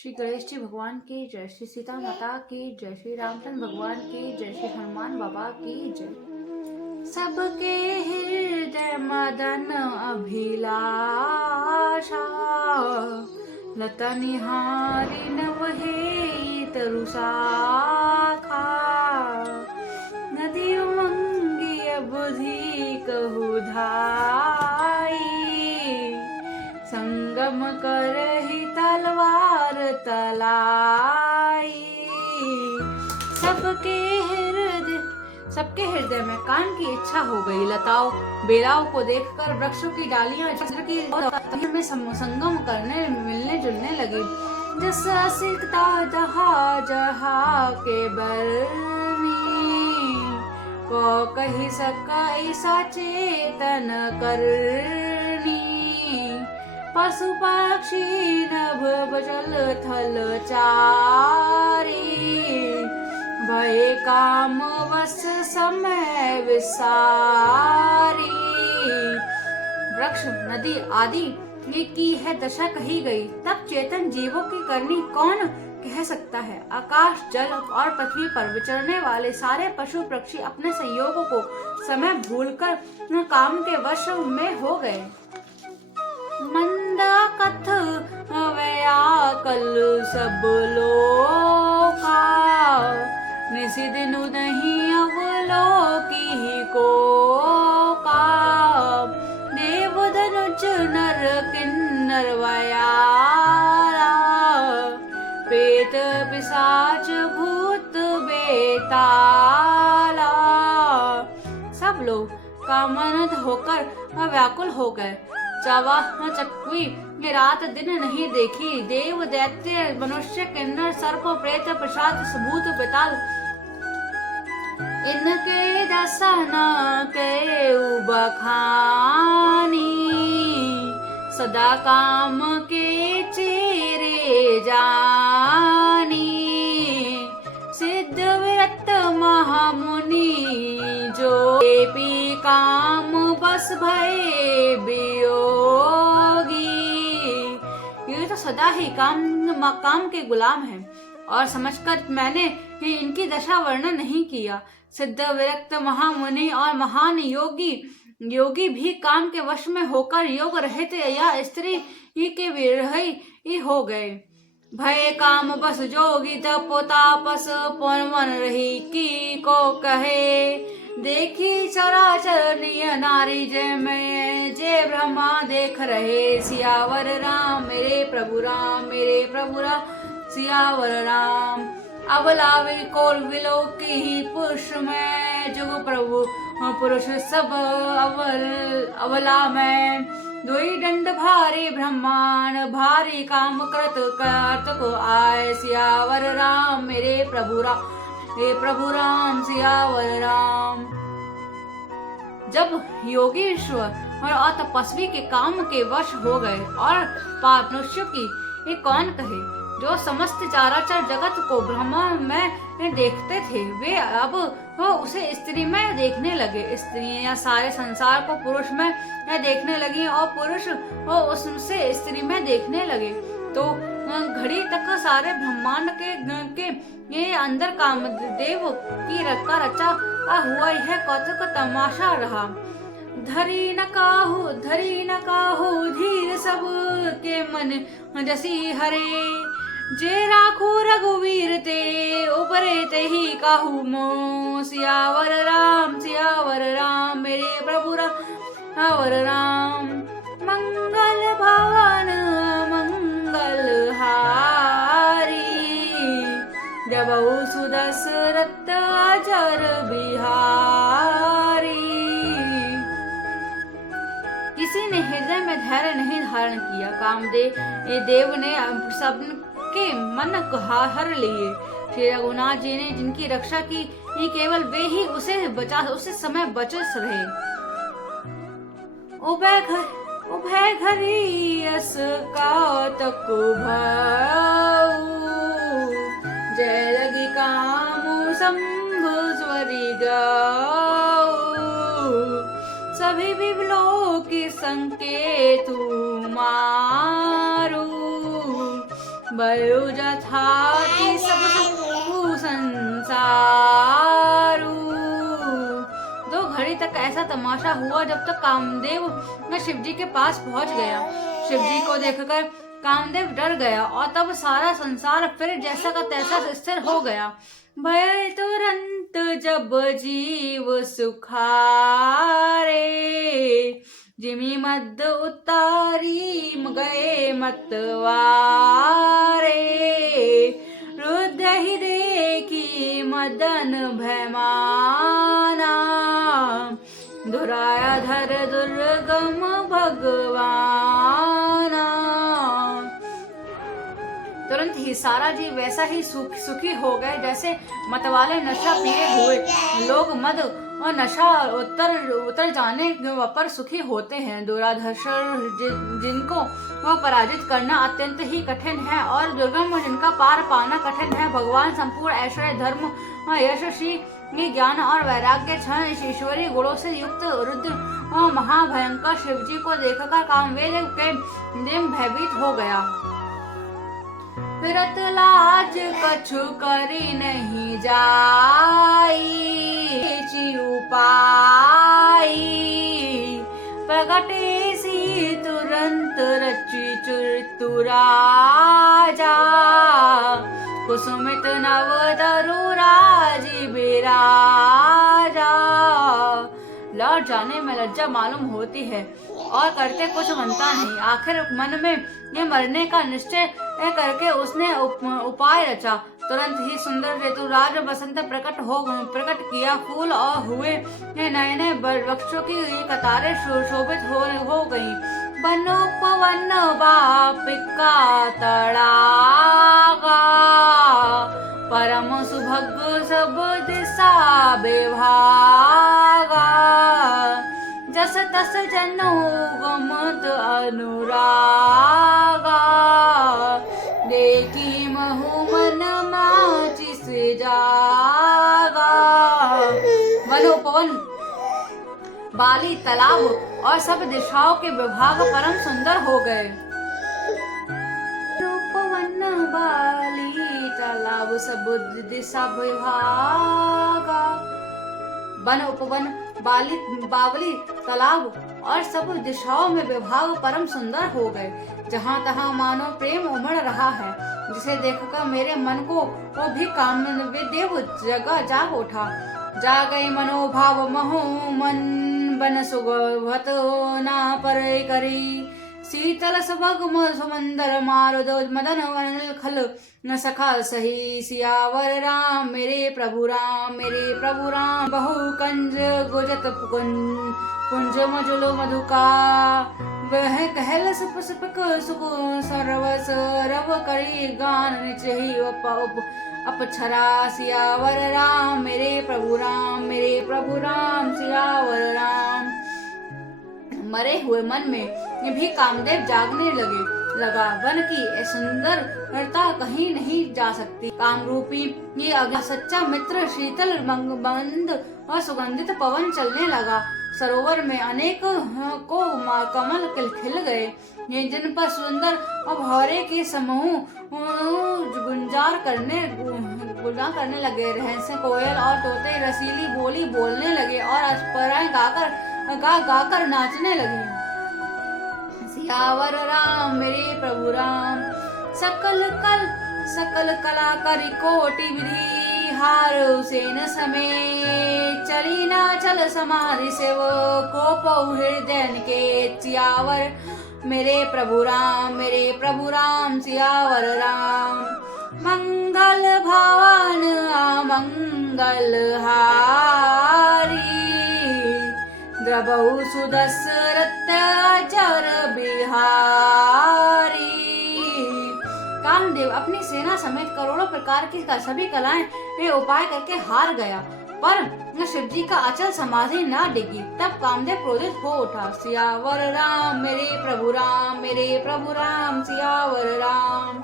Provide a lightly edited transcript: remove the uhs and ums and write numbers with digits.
श्री गणेश जी भगवान की जय, श्री सीता माता की जय, श्री रामचंद्र भगवान की जय, श्री हनुमान बाबा की जय। सबके हृदय मदन अभिलाषा, लता निहारी नवहे तरुशाखा। नदी उमंगी बुद्धि कहु धाई, संगम करहि तलवार तलाई। सबके हृदय में कान की इच्छा हो गई। लताओं बेलाओं को देखकर वृक्षों की डालियां चंद्र की में संगम करने मिलने जुलने लगी। जैसा सिकता दहा जहा के बरनी, को कही सका ऐसा चेतन करनी। पशु पक्षी नभ जल थल चारी, भय काम वश समय विसारी। वृक्ष नदी आदि की है दशा कही गई, तब चेतन जीवों की करनी कौन कह सकता है। आकाश जल और पृथ्वी पर विचरने वाले सारे पशु पक्षी अपने संयोगों को समय भूलकर काम के वश में हो गए। मंदा कथ व्याकल सब लोका, निसी दिन नहीं अवलोकी को का। देव धनुज नर किन्नर वयाला, पेट पिशाच भूत बेताला। सब लोग कामनान्वित होकर व्याकुल हो गए। चवा चक्वी ने रात दिन नहीं देखी। देव दैत्य मनुष्य किन्नर सर्प प्रेत पिशाच भूत बेताल, इनके दर्शन के बखानी। सदा काम के चेरे जानी, सिद्ध विरत महामुनि जो पी काम बस भय वियोगी। ये तो सदा ही काम के गुलाम है, और समझकर मैंने ही इनकी दशा वर्णन नहीं किया। सिद्ध विरक्त महामुनि और महान योगी भी काम के वश में होकर योग रहित या स्त्री के विरही हो गए। भय काम बस जोगी तपो तापस, मन रही की को कहे। देखी चराचर निय नारी जय में, जय ब्रह्मा देख रहे। सियावर राम मेरे प्रभु राम, मेरे प्रभु राम सियावर राम। अबला विकोल विलोकी ही पुरुष में, जुग प्रभु पुरुष सब अबला में। दुई दंड भारी ब्रह्मांड, भारी काम कृत को आए। सियावर राम मेरे प्रभु राम, हे प्रभु राम सियावर राम। जब योगेश्वर और तपस्वी के काम के वश हो गए, और मनुष्य की ये कौन कहे, जो समस्त चराचर जगत को ब्रह्मा में देखते थे, वे अब उसे स्त्री में देखने लगे। स्त्रियां सारे संसार को पुरुष में देखने लगी, और पुरुष उससे स्त्री में देखने लगे। तो घड़ी तक सारे ब्रह्मांड के ये अंदर कामदेव की रचा हुआ यह कौतुक तमाशा रहा। धरी न काहू धीर सब के मन जसी हरे। जे राखू रघुवीर ते, उपरे ते ही काहू मो। सियावर राम मेरे प्रभु राम राम। मंगल भवन मंगल हारी, जबऊ सुदशरथ अजर बिहारी। किसी ने हृदय में धैर्य नहीं धारण किया। कामदेव ने सब के मन हर लिए। श्री रघुनाथ जी ने जिनकी रक्षा की, केवल वे ही उसे समय बचे रहे। उभय घरी यस कौतक भऊ, जय लगी कामु शंभु स्वरी गऊ। सभी विलोकी संकेतु मारू, भयो जथाति सब संसारू। 2 घड़ी तक ऐसा तमाशा हुआ जब तक कामदेव शिव जी के पास पहुंच गया। शिव जी को देखकर कामदेव डर गया और तब सारा संसार फिर जैसा का तैसा स्थिर हो गया। भय तुरंत जब जीव सुखारे, जिमी मद उतारी गए मतवारे। रुद्र ही देखी मदन भयमाना, धुराधर दुर्गम भगवाना। तुरंत ही सारा जीव वैसा ही सुखी हो गए जैसे मतवाले नशा पिए हुए लोग मद और नशा उतर जाने पर सुखी होते हैं। दुराधर्षण जिनको वो पराजित करना अत्यंत ही कठिन है और दुर्गम जिनका पार पाना कठिन है। भगवान संपूर्ण ऐश्वर्य धर्म यश श्री ज्ञान और वैराग्य क्षण ईश्वरीय गुणों से युक्त रुद्र और महाभयंकर शिव जी को देखकर कामदेव के देव भयभीत हो गया। फिरत लाज कछु करी नहीं जाई, चिरुपाई प्रगटे सी तुरंत रचि तुराजा। कुसुमित नव तरु राजी बिराजा। लौट जाने में लज्जा मालूम होती है और करते कुछ बनता नहीं। आखिर मन में ये मरने का निश्चय करके उसने उपाय रचा। तुरंत ही सुंदर ऋतुराज बसंत प्रकट किया। फूल और हुए नए नए वृक्षों की कतारें शोभित हो गयी। बनो पवन बापिका तड़ागा, परम सुभग सब दिशा बेभागा। जस तस जनो गमत अनुरागा, देखी महु मन माची से जागा। वनोपवन बाली तालाब और सब दिशाओं के विभाग परम सुंदर हो गए। रूपवन बाली तालाब सब दिशा विभागा। वन उपवन बावली तालाब और सब दिशाओं में विभाग परम सुंदर हो गए। जहाँ तहाँ मानो प्रेम उमड़ रहा है, जिसे देखकर मेरे मन को वो भी कामदेव जाग उठा। जा गई मनोभाव महो मन, बन सुगवत ना पर करी। शीतल सबग सुमंदर मारुद मदन वनल खल न सखा सही। सियावर राम मेरे प्रभु राम, मेरे प्रभु राम। बहु कंज गुजत कुंज मजुल मधुका, वह कहल सुपक सुकु सरवस रव करी गान निचही अपछरा। सियावर राम मेरे प्रभु राम, मेरे प्रभु राम। सियावर राम। मरे हुए मन में भी कामदेव जागने लगा। वन की सुंदरता कहीं नहीं जा सकती। काम रूपी ये अग्नि सच्चा मित्र शीतल मंद और सुगंधित पवन चलने लगा। सरोवर में अनेक को कमल खिल गए, जिन पर सुंदर और भौरे के समूह गुंजार करने लगे। रहस्य कोयल और तोते रसीली बोली बोलने लगे और अस्पराएं गाकर नाचने लगे। सियावर राम मेरे प्रभु राम। सकल कला करी कोटि विधि, हार उसेन समेत चली ना चल समाधि से वो कोप हृदय के। सियावर मेरे प्रभु राम, मेरे प्रभु राम। सियावर राम। मंगल भवन अमंगल हारी, द्रबहु सुदशरथ अजर बिहारी। कामदेव अपनी सेना समेत करोड़ों प्रकार की सभी कलाएं उपाय करके हार गया, पर शिव जी का अचल समाधि न डिगी। तब कामदेव क्रोधित हो उठा। सियावर राम मेरे प्रभु राम, मेरे प्रभु राम। सियावर राम।